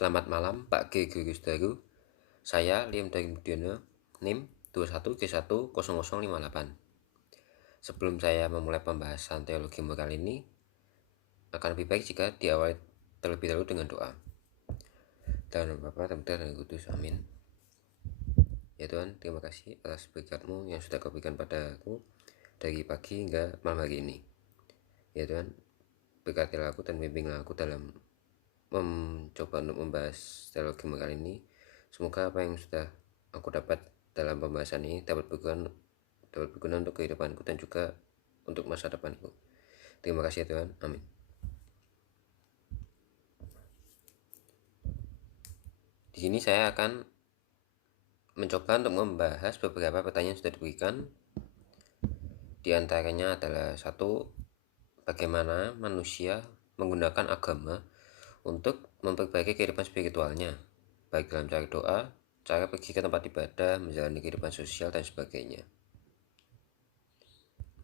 Selamat malam Pak G. Guru Daru. Saya Liam Dari Mudiono, NIM 21G10058. Sebelum saya memulai pembahasan teologi moral ini, akan lebih baik jika diawali terlebih dahulu dengan doa. Dan Bapa dan Putra dan Kudus, amin. Ya Tuhan, terima kasih atas berkat-Mu yang sudah Kau berikan padaku dari pagi hingga malam hari ini. Ya Tuhan, berkatilah aku dan bimbinglah aku dalam mencoba untuk membahas teologi moral ini. Semoga apa yang sudah aku dapat dalam pembahasan ini dapat berguna untuk kehidupanku dan juga untuk masa depanku. Terima kasih ya Tuhan, amin. Di sini saya akan mencoba untuk membahas beberapa pertanyaan yang sudah diberikan. Di antaranya adalah satu, bagaimana manusia menggunakan agama untuk memperbaiki kehidupan spiritualnya, baik dalam cara doa, cara pergi ke tempat ibadah, menjalani kehidupan sosial, dan sebagainya.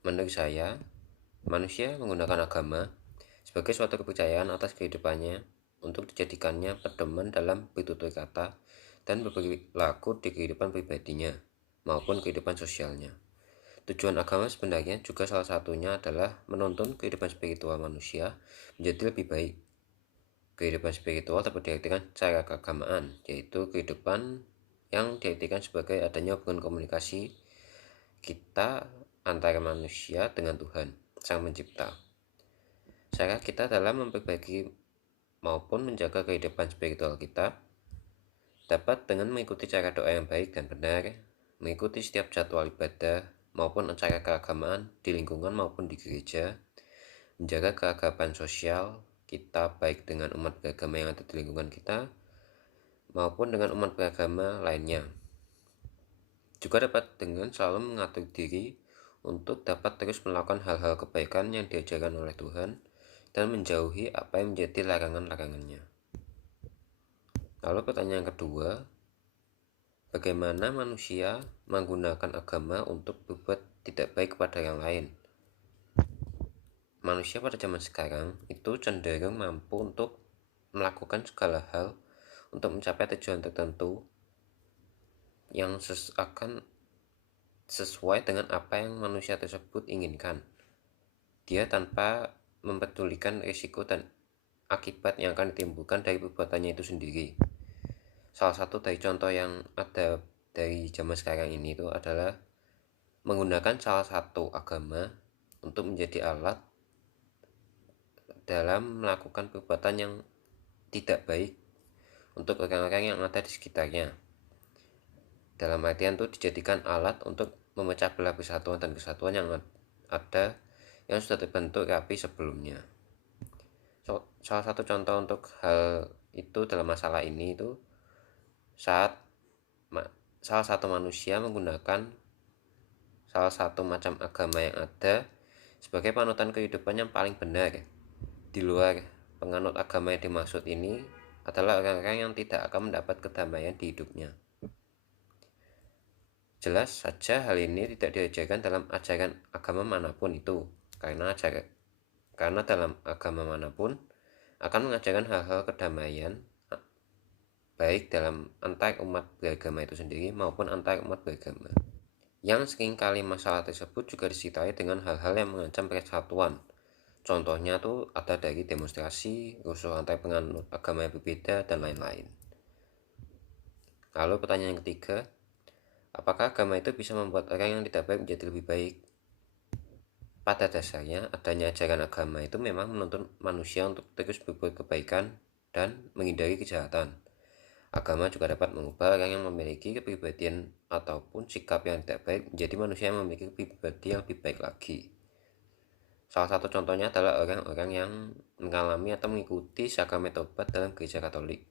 Menurut saya, manusia menggunakan agama sebagai suatu kepercayaan atas kehidupannya untuk dijadikannya pedoman dalam bertutur kata dan berperilaku di kehidupan pribadinya maupun kehidupan sosialnya. Tujuan agama sebenarnya juga salah satunya adalah menuntun kehidupan spiritual manusia menjadi lebih baik. Kehidupan spiritual dapat diartikan secara keagamaan, yaitu kehidupan yang diartikan sebagai adanya hubungan komunikasi kita antara manusia dengan Tuhan, Sang Pencipta. Cara kita dalam memperbaiki maupun menjaga kehidupan spiritual kita dapat dengan mengikuti cara doa yang baik dan benar, mengikuti setiap jadwal ibadah maupun acara keagamaan di lingkungan maupun di gereja, menjaga keagamaan sosial kita baik dengan umat beragama yang ada di lingkungan kita maupun dengan umat beragama lainnya. Juga dapat dengan selalu mengatur diri untuk dapat terus melakukan hal-hal kebaikan yang diajarkan oleh Tuhan dan menjauhi apa yang menjadi larangan-larangannya. Lalu pertanyaan kedua, bagaimana manusia menggunakan agama untuk berbuat tidak baik kepada yang lain? Manusia pada zaman sekarang itu cenderung mampu untuk melakukan segala hal untuk mencapai tujuan tertentu yang akan sesuai dengan apa yang manusia tersebut inginkan. Dia tanpa mempedulikan risiko dan akibat yang akan ditimbulkan dari perbuatannya itu sendiri. Salah satu dari contoh yang ada dari zaman sekarang ini itu adalah menggunakan salah satu agama untuk menjadi alat dalam melakukan perbuatan yang tidak baik untuk orang-orang yang ada di sekitarnya. Dalam artian itu dijadikan alat untuk memecah belah persatuan dan kesatuan yang ada yang sudah terbentuk rapi sebelumnya. Salah satu contoh untuk hal itu dalam masalah ini itu saat salah satu manusia menggunakan salah satu macam agama yang ada sebagai panutan kehidupan yang paling benar. Di luar penganut agama yang dimaksud ini adalah orang-orang yang tidak akan mendapat kedamaian di hidupnya. Jelas saja hal ini tidak diajarkan dalam ajaran agama manapun itu, karena dalam agama manapun akan mengajarkan hal-hal kedamaian baik dalam antar umat beragama itu sendiri maupun antar umat beragama. Yang seringkali masalah tersebut juga disertai dengan hal-hal yang mengancam persatuan. Contohnya tuh ada dari demonstrasi, rusuh antar penganut agama yang berbeda, dan lain-lain. Lalu pertanyaan yang ketiga, apakah agama itu bisa membuat orang yang tidak baik menjadi lebih baik? Pada dasarnya, adanya ajaran agama itu memang menuntun manusia untuk terus berbuat kebaikan dan menghindari kejahatan. Agama juga dapat mengubah orang yang memiliki kepribadian ataupun sikap yang tidak baik menjadi manusia yang memiliki pribadi yang lebih baik lagi. Salah satu contohnya adalah orang-orang yang mengalami atau mengikuti sakramen taubat dalam gereja Katolik.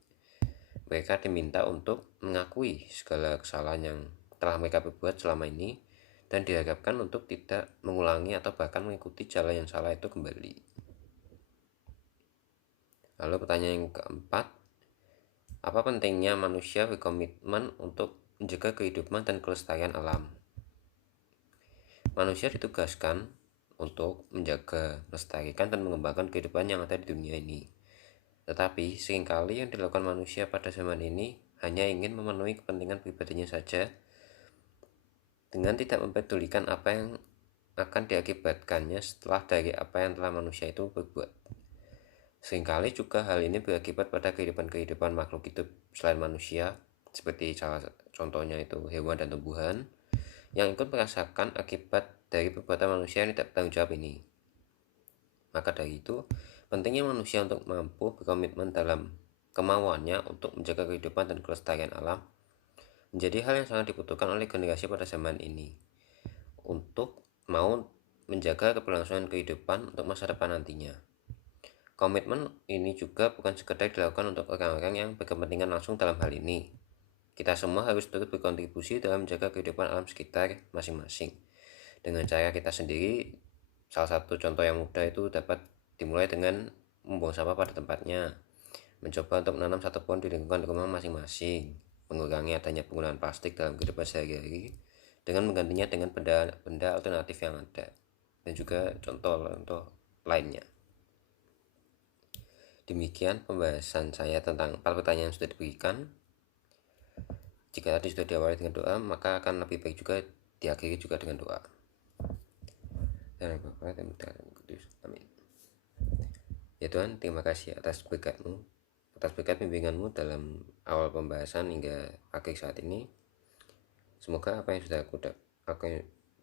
Mereka diminta untuk mengakui segala kesalahan yang telah mereka perbuat selama ini dan diharapkan untuk tidak mengulangi atau bahkan mengikuti jalan yang salah itu kembali. Lalu pertanyaan yang keempat, apa pentingnya manusia berkomitmen untuk menjaga kehidupan dan kelestarian alam? Manusia ditugaskan untuk menjaga, melestarikan, dan mengembangkan kehidupan yang ada di dunia ini. Tetapi seringkali yang dilakukan manusia pada zaman ini hanya ingin memenuhi kepentingan pribadinya saja dengan tidak mempedulikan apa yang akan diakibatkannya setelah dari apa yang telah manusia itu berbuat. Seringkali juga hal ini berakibat pada kehidupan makhluk hidup selain manusia, seperti salah contohnya itu hewan dan tumbuhan, yang ikut merasakan akibat dari perbuatan manusia yang tidak bertanggung jawab ini. Maka dari itu, pentingnya manusia untuk mampu berkomitmen dalam kemauannya untuk menjaga kehidupan dan kelestarian alam menjadi hal yang sangat dibutuhkan oleh generasi pada zaman ini untuk mau menjaga keberlangsungan kehidupan untuk masa depan nantinya. Komitmen ini juga bukan sekedar dilakukan untuk orang-orang yang berkepentingan langsung dalam hal ini. Kita semua harus turut berkontribusi dalam menjaga kehidupan alam sekitar masing-masing. Dengan cara kita sendiri, salah satu contoh yang mudah itu dapat dimulai dengan membuang sampah pada tempatnya, mencoba untuk menanam satu pohon di lingkungan rumah masing-masing, mengurangi adanya penggunaan plastik dalam kehidupan sehari-hari dengan menggantinya dengan benda-benda alternatif yang ada, dan juga contoh-contoh lainnya. Demikian pembahasan saya tentang 4 pertanyaan yang sudah diberikan. Jika tadi sudah diawali dengan doa, maka akan lebih baik juga diakhiri juga dengan doa. Dan Bapa dan Putra dan Kudus. Amin. Ya Tuhan, terima kasih atas berkat-Mu, atas berkat bimbingan-Mu dalam awal pembahasan hingga akhir saat ini. Semoga apa yang sudah aku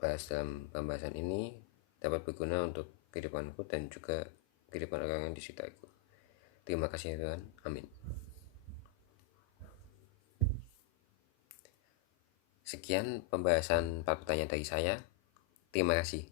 bahas dalam pembahasan ini dapat berguna untuk kehidupanku dan juga kehidupan orang yang di sekitarku. Terima kasih Tuhan. Amin. Sekian pembahasan 4 pertanyaan dari saya. Terima kasih.